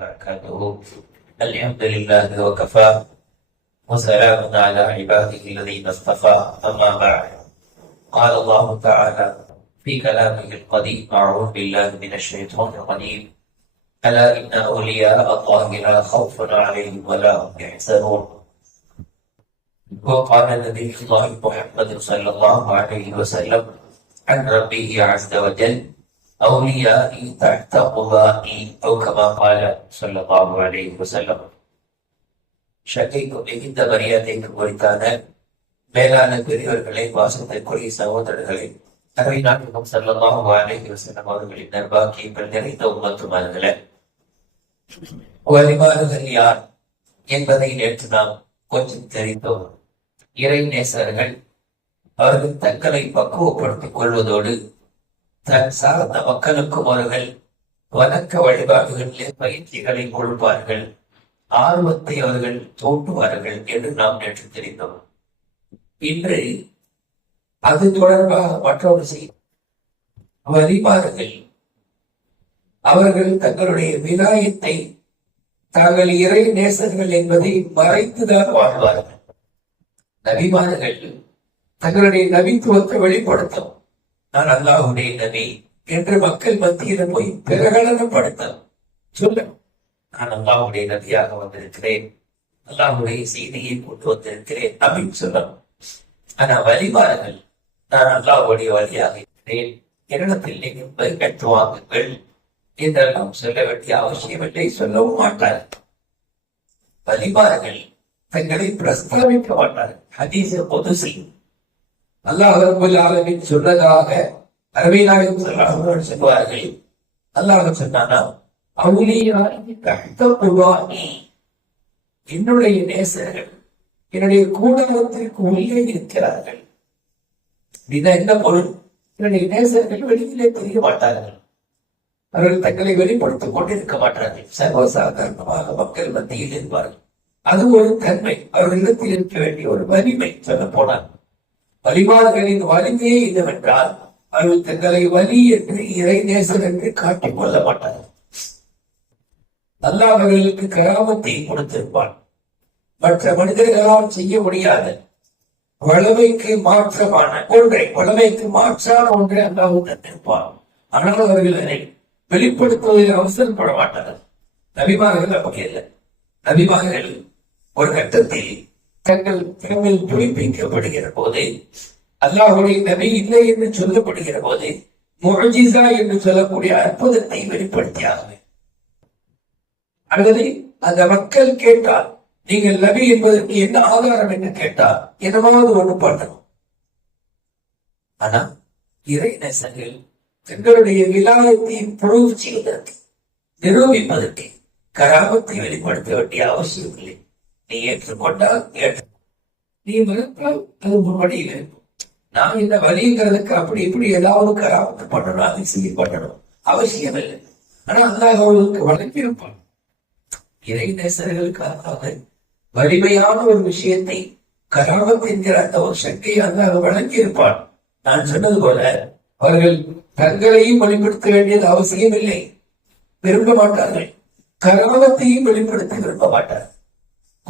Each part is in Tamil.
وبركاته. الحمد لله وكفى وسلام على عباده الذين اصطفى. أما بعد قال الله تعالى في كلامه القديم أعوذ بالله من الشيطان الرجيم. ألا إن أولياء الله لا خوف عليهم ولا هم يحزنون. وقال النبي الله محمد صلى الله عليه وسلم عن ربه عز وجل أوليائي تحت قضائي أو كما قال صلى الله عليه وسلم ஷகைக்கு மிகுந்த மரியாதைக்கு குறித்தான மேலான பெரியவர்களை வாசத்திற்குரிய சகோதரர்களை அரை நாட்டுக்கும் செல்லமாக அலைஹி வஸல்லம் அவர்களின் நர்பாக்கியங்கள் நிறைந்த உம்மத்துமார்களே வழிபாடுகள் யார் என்பதை நேற்று நாம் கொஞ்சம் தெரிந்தோம் இறை நேசர்கள் அவர்கள் தங்களை பக்குவப்படுத்திக் கொள்வதோடு தன் சார்ந்த மக்களுக்கும் அவர்கள் வணக்க வழிபாடுகளிலே பயிற்சிகளை கொடுப்பார்கள். ஆர்வத்தை அவர்கள் தோட்டுவார்கள் என்று நாம் நேற்று தெரிந்தோம். இன்று அது தொடர்பாக மற்றொரு செய்தி. வழிபாடுகள் அவர்கள் தங்களுடைய விநாயகத்தை தாங்கள் இறை நேசர்கள் என்பதை மறைத்துதான் வாழ்வார்கள். நபிமார்கள் தங்களுடைய நபித்துவத்தை வெளிப்படுத்தும் நான் அல்லாஹுடைய நபி என்று மக்கள் மத்தியில் போய் பிரகடனப்படுத்த சொல்ல நான் அல்லாஹுடைய நபியாக வந்திருக்கிறேன். அல்லாஹுடைய செய்தியை கொண்டு வந்திருக்கிறேன் அப்படின்னு சொல்லணும். ஆனா வழிபாடுகள் நான் அல்லாஹுடைய வழியாக இருக்கிறேன். என்னிடத்தில் நீங்கள் போய் கட்டுவாங்குங்கள் என்றெல்லாம் சொல்ல வேண்டிய அவசியமில்லை சொல்லவும் மாட்டார் வழிபாடுகள் தங்களை பிரஸ்தாபிக்க மாட்டார் ஹதீஸ் செய்யும் அல்லாஹ் ரபுல் ஆலமின் சொன்னதாக அரபிநாயகம் சொல்லாமல் சொல்வார்கள். அல்லாஹ் சொன்னானா என்னுடைய நேசர்கள் என்னுடைய கூடத்திற்கு உள்ளே இருக்கிறார்கள். இதான் என்ன பொருள்? என்னுடைய நேசர்கள் வெளியிலே தெரிய மாட்டார்கள். அவர்கள் தங்களை வெளிப்படுத்திக் கொண்டிருக்க மாட்டார்கள். சர்வசாதாரணமாக மக்கள் மத்தியில் இருப்பார்கள். அது ஒரு தன்மை. அவர்களிடத்தில் இருக்க வேண்டிய ஒரு வலிமை சொல்ல போனார் வழிபாடுகளின் வலிமையே என்னவென்றால் அவர்கள் தங்களை வலி என்று இறை நேசர் என்று காட்டிக் கொள்ள மாட்டார்கள் அல்லாஹ் அவர்களுக்கு கராமத்தை கொடுத்திருப்பான். மற்ற மனிதர்களால் செய்ய முடியாத. வளமைக்கு மாற்றமான ஒன்றை வளமைக்கு மாற்றான ஒன்றை அல்லாஹ் தந்திருப்பான் ஆனால் அவர்கள் அதை வெளிப்படுத்துவதில் அவசரப்பட மாட்டார்கள் நபிமார்கள் அப்படி இல்லை நபிமார்கள் ஒரு கட்டத்தில் தங்கள் திறமையில் புதுப்பிக்கப்படுகிற போது அல்லாஹுடைய நபி இல்லை என்று சொல்லப்படுகிற போது முழஜிசா என்று சொல்லக்கூடிய அற்புதத்தை வெளிப்படுத்தியாக அல்லது அந்த மக்கள் கேட்டால் நீங்கள் நபி என்பதற்கு என்ன ஆதாரம் என்று கேட்டால் என்னவாவது ஒண்ணு பண்ணணும் ஆனா இறை நேசங்கள் தங்களுடைய விலாயத்தை ப்ரூவ் செய்வதற்கு நிரூபிப்பதற்கு கராமத்தை வெளிப்படுத்த வேண்டிய அவசியம் இல்லை நீ ஏற்றுக்கொண்டால் ஏற்று நீ மறுத்தால் அது உன் இருக்கும் நான் இந்த வழிங்கிறதுக்கு அப்படி இப்படி ஏதாவது கராமத்து பண்ணணும் அதை செய்ய பண்ணணும். அவசியம் இல்லை. ஆனா அல்லாஹ் அவர்களுக்கு வழங்கியிருப்பான். இறை நேசர்களுக்காக வலிமையான ஒரு விஷயத்தை கராமத் என்கிற அந்த ஒரு சக்தியை அல்லாஹ் வழங்கியிருப்பான். நான் சொன்னது போல அவர்கள் தங்களையும் வெளிப்படுத்த வேண்டியது அவசியம் இல்லை. விரும்ப மாட்டார்கள். கராமத்தையும் வெளிப்படுத்த விரும்ப மாட்டார்கள்.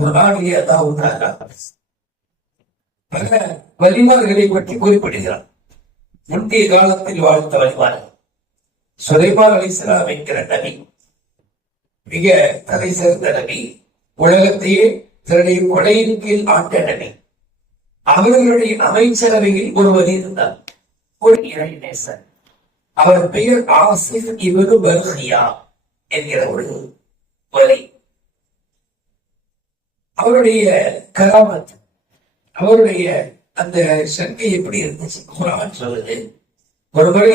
மாட்டார் குரானிலே அல்லாஹ் பல வலிமார்களை பற்றி குறிப்பிடுகிறார். முந்தைய காலத்தில் வாழ்ந்த வலிமார்கள் சுலைமான் அலிஸ்லாம் என்கிற நபி மிக தலை சிறந்த நபி உலகத்தையே தன்னுடைய கொடையின் கீழ் ஆண்ட நபி. அவர்களுடைய அமைச்சரவையில் ஒருவர் இருந்தார். ஒரு இறை நேசன் அவர் பெயர் ஆசிர் இவரு பர்ஹியா என்கிற ஒரு வலி. அவருடைய கராமத் அவருடைய அந்த சங்கை எப்படி இருந்துச்சு? குரான் சொல்லுது. ஒருமுறை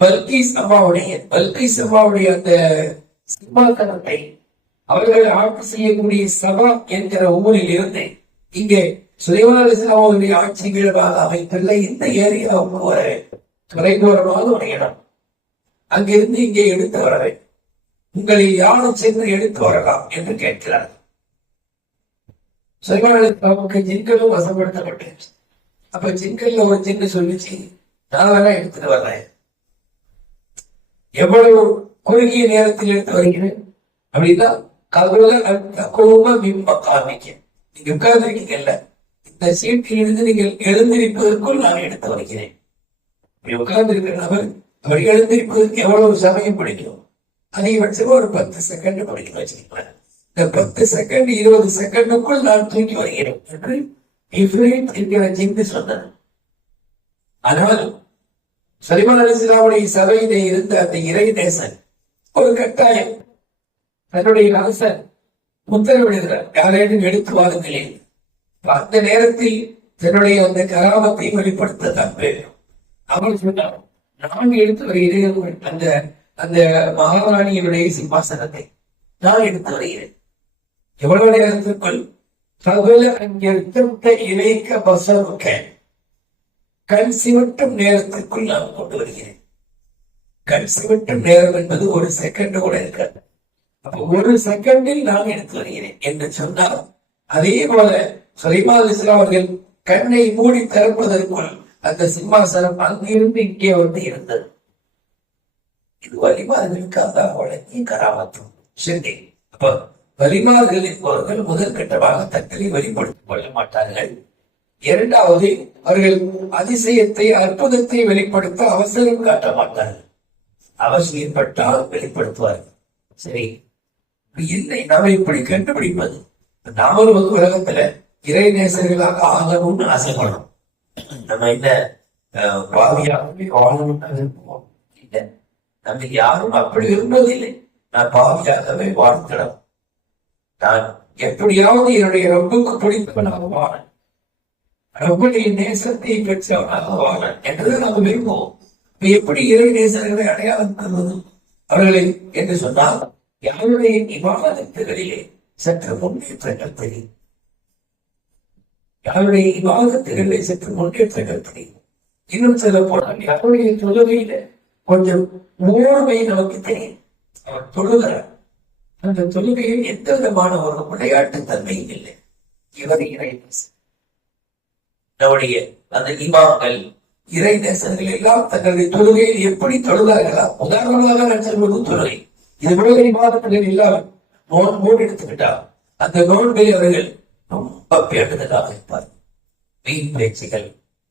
பல்கி சம்மாவுடைய பல்கி சம்மாவுடைய அந்த சிம்மாசனத்தை அவர்கள் ஆட்சி செய்யக்கூடிய சபா என்கிற ஊரில் இருந்து இங்கே சுலைமானுடைய ஆட்சி கீழமாக அமைத்துள்ள இந்த ஏரியா ஒரு தொலைதூரமாக ஒரு இடம் அங்கிருந்து இங்கே எடுத்து வர வேண்டும் உங்களை யாரும் சென்று எடுத்து வரலாம் என்று கேட்கிறார். சுலைமானுக்கு ஜின்களும் வசப்படுத்தப்பட்டேன் அப்ப ஜின்கள்ல ஒரு ஜின்னு சொல்லிச்சு நான் வேணா எடுத்துட்டு வர்றேன் எவ்வளவு குறுகிய நேரத்தில் எடுத்து வருகிறேன்? அப்படின்னா கவலை தக்கவுமா மிம்ப காமிக்க. நீங்க உட்கார்ந்துருக்கீங்கல்ல இந்த சீட்டில் இருந்து நீங்கள் எழுந்திருப்பதற்குள் நான் எடுத்து வருகிறேன். இப்படி உட்கார்ந்திருக்கிற நபர் அவர் எழுந்திருப்பதற்கு எவ்வளவு சமயம் பிடிக்கும்? அதிகபட்சமா ஒரு பத்து செகண்ட் பிடிக்கும் வச்சுக்கலாம் இந்த பத்து செகண்ட் இருபது செகண்டுக்குள் நான் தூக்கி வருகிறேன். என்று இஃப்ரீத் என்கிற ஜிந்து சொன்னார். ஆனால் சலிமன் அலிஸ்லாமுடைய சபையிலே இருந்த அந்த இறை தேசன் ஒரு கட்டாயம் தன்னுடைய அரசர் உத்தரவிடுகிறார் யாரேனும் எடுத்து வாருங்களேன். அந்த நேரத்தில் தன்னுடைய அந்த கராமத்தை வெளிப்படுத்த தான் வேண்டும். அவள் சொன்னார் நான் எடுத்து வருகிறேன். அந்த அந்த மகாராணியினுடைய சிம்மாசனத்தை நான் எடுத்து வருகிறேன். எவ்வளவு நேரத்திற்குள் தகவல அங்கிருத்த இணைக்க பசமுக்க கண் சிவட்டும் நேரத்திற்குள் நான் கொண்டு வருகிறேன். கண் சிவட்டும் நேரம் என்பது ஒரு செகண்ட் கூட இருக்காது. அப்ப ஒரு செகண்டில் நான் எடுத்து வருகிறேன் என்று சொன்னால் அதே போல சுலைமான் இஸ்லாம் அவர்கள் கண்ணை மூடி திறப்பதற்குள் அந்த சிம்மாசனம் அங்கிருந்து இங்கே வந்து இருந்தது. இது வலிமார்களுக்காக வழங்கி கராமத்தும். சரி. அப்போ வலிமார்கள் என்பவர்கள் முதற்கட்டமாக தங்களை வெளிப்படுத்திக் கொள்ள மாட்டார்கள். இரண்டாவது அவர்கள் அதிசயத்தை அற்புதத்தை வெளிப்படுத்த அவசரம் காட்ட மாட்டார்கள். அவசியப்பட்டால் வெளிப்படுத்துவார்கள். சரி இல்லை நாம இப்படி கண்டுபிடிப்பது? நாமளும் வந்து உலகத்துல இறை நேசர்களாக ஆகணும்னு ஆசைப்படணும் நம்ம என்ன அஹ், பாவியாகவே வாழணும்னு விரும்புவோம் இல்லை. நம்ம யாரும் அப்படி விரும்புவதில்லை நான் பாவியாகவே வாழ்த்தணும் நான் எப்படியாவது என்னுடைய ரொம்பக்கு பிடித்தவனாக ரொம்படைய நேசத்தை பெற்றவனாக வாழ என்றதை நாம் விரும்புவோம் எப்படி இறை நேசர்களை அடையாளம் தருவது அவர்களை என்று சொன்னால் யாருடைய இவாதத்துகளிலே சற்று முன்னேற்றங்கள் தெரியும். யாருடைய இவாதத்துகளிலே சற்று முன்னேற்றங்கள் தெரியும். இன்னும் சொல்ல போனால் யாருடைய தொழுகையில கொஞ்சம் ஓர்மை நமக்கு தெரியும். அவர் தொழுகிறார். அந்த தொழுகையில் எந்த விதமான ஒரு விளையாட்டு தன்மையும் இல்லை. இவர் இறை நம்முடைய அந்த இமாம்கள் இறை நேசர்கள் எல்லாம் தங்களுடைய தொழுகையில் எப்படி தொழுதார்களா உதாரணமாக நான் சொல்வது தொழுகை. இது விடுதலை மாதத்தில் இல்லாமல் நோன் நோன் எடுத்துக்கிட்டா அந்த நோன்பை அவர்கள் ரொம்ப பேடுதலாக இருப்பார் மீன் பேச்சுகள்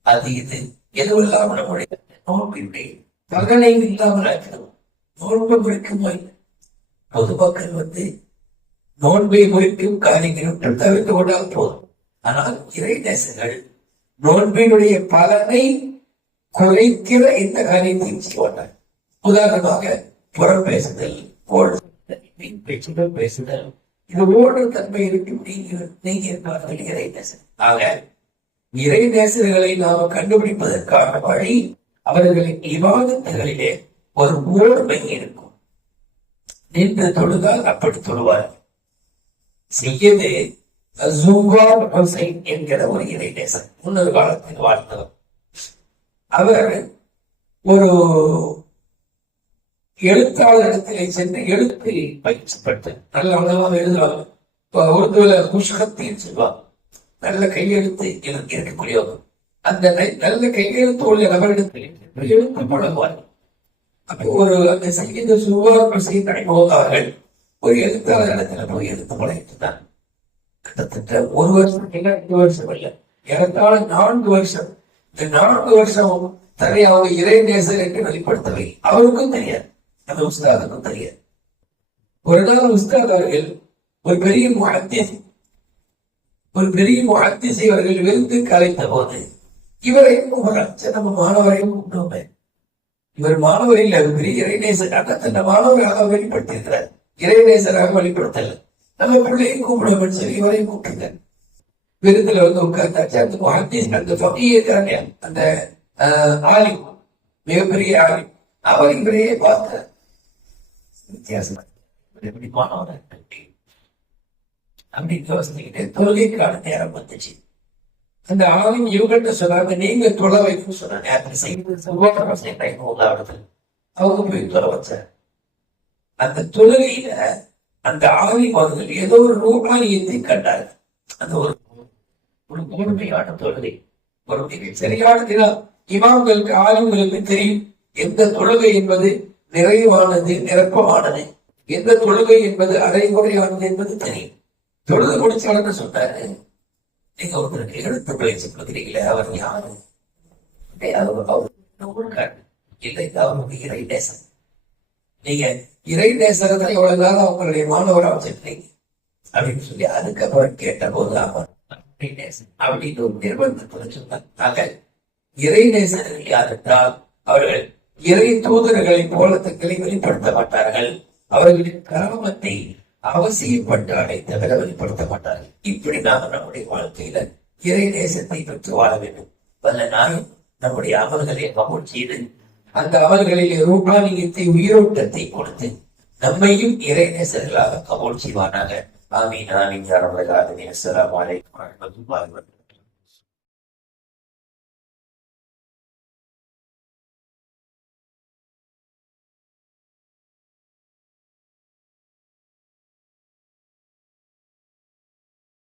அது இது எதுவெல்லாம் நம்முடைய நோன்பினுடைய பகலை இல்லாமல் ஆக்கிறது நோன்பு முடிக்குமோ இல்லை பொதுமக்கள் வந்து நோன்பை குறிக்கும் காரியங்களும் தவிர்த்து கொண்டால் போதும். ஆனால் இறை நேசர்கள் நோன்பினுடைய பலனை குறைக்கிற இந்த காரியத்தையும் செய்வார்கள் உதாரணமாக புறம் பேசுதல் ஓடுதல் வீண் பேசுதல் இது ஓடு தன்மை இருக்கும் நீங்க இருப்பார்கள் இறை நேசர் ஆக இறை நேசர்களை நாம் கண்டுபிடிப்பதற்கான வழி அவர்களின் விவாதத்துகளிலே ஒரு ஓர்மை இருக்கும். நின்று தொழுதால் அப்படி தொழுவார். செய்யவே ஹுசைன் என்கிற ஒரு இறைநேசன் முன்னொரு காலத்தில் வாழ்ந்தவர் அவர் ஒரு எழுத்தாளரிடத்திலே சென்று எழுத்தில் பயிற்சி பெற்று நல்ல அளவாக எழுதுவாங்க இப்போ உருதுல குஷ்கத்தின்னு சொல்லுவாங்க நல்ல கையெழுத்து எனக்கு இருக்கக்கூடியவர். அந்த நல்ல கையெழுத்து உள்ள நபரிடத்தில் எழுத்து பழகுவார்கள் அப்போ ஒரு அந்த சங்கீத சுவார் செய்தி ஒரு எழுத்தாளர் இடத்துல போய் எழுத்து பழகிட்டு கிட்டத்தட்ட ஒரு வருஷம் இல்லை ரெண்டு வருஷம் இல்லை ஏறத்தாழ நான்கு வருஷம் இந்த நான்கு வருஷம் தன்னை அவங்க இறை நேசர் என்று வெளிப்படுத்தவை அவருக்கும் தெரியாது அந்த உஸ்தாதுக்கும் தெரியாது ஒரு நாள் உஸ்தாத் அவர்கள் ஒரு பெரிய முஹத்திஸ் ஒரு பெரிய முஹத்திஸை அவர்கள் விருந்து கலைத்த போது இவரையும் கூப்பிடுறாங்க நம்ம மாணவரையும் கூப்பிட்டு இவர் மாணவர் இல்லை அவர் பெரிய இறைநேசர் தன்னை மாணவராக வெளிப்படுத்தியிருக்கிறார். இறைநேசராக வெளிப்படுத்தல. நம்ம பிள்ளையும் கூப்பிடுவோம்னு சொல்லி இவரையும் கூப்பிட்டுங்க விருதுல வந்து உட்கார்ந்தாச்சு அந்த முஹத்திஸ் அந்த ஃபகீர் அந்த ஆஹ், ஆலிம் மிகப்பெரிய ஆலிம் அவர் இவரையே பார்த்தார். வித்தியாசம். எப்படி மாணவராக இருக்கு அப்படின்னு யோசிச்சுக்கிட்டு தொழுகைக்கான நேரம் வந்துச்சு அந்த ஆளும் இவங்கள்ட்ட சொன்னாங்க நீங்க தொலை வைக்கும் சொன்னாங்க அவங்க போய் தொலை வச்சார். அந்த தொழுகையில அந்த ஆவி அவர்கள் ஏதோ ஒரு ரூபாயத்தை கண்டார். அந்த ஒரு ஒரு முழுமையான தொழுகை. ஒரு சரியான தினம். இமாம்களுக்கு ஆளுங்களுக்கு தெரியும் எந்த தொழுகை என்பது நிறைவானது நிரப்பமானது. எந்த தொழுகை என்பது அரைமுறையானது என்பது தெரியும். தொழுது முடிச்சாலும் சொன்னாரு. நீங்க அவர்களுக்கு எழுத்து பயிற்சி கொடுக்குறீங்களே அவர் யாரும் டேய், அவர் இல்லை அவருடைய இறை நேசம் நீங்க இறை நேசரத்தை எவ்வளவு நாள் அவங்களுடைய மாணவரா வச்சிருக்கீங்க அப்படின்னு சொல்லி அதுக்கப்புறம் கேட்டபோது அவர் அப்படின்னு ஒரு நிர்பந்தத்தை சொன்னாங்க இறை நேசர்கள் யாருந்தால் அவர்கள் இறை தூதர்களின் கோலத்துக்களை வெளிப்படுத்த மாட்டார்கள். அவர்களின் கிராமத்தை அவசியப்பட்டு தவிர வெளிப்படுத்த மாட்டார்கள் இப்படி நாம நம்முடைய வாழ்க்கையில இறை நேசத்தை பெற்று வாழ வேண்டும். பல நாளும் நம்முடைய அமல்களை கபூல் செய்து அந்த அமல்களில் ரூபானியத்தை உயிரோட்டத்தை கொடுத்து நம்மையும் இறை நேசர்களாக கபூல் செய்வானாக. ஆமீன் ஆமீன் யா அஸ்லாம் ஆலமீன் அஸ்ஸலாமு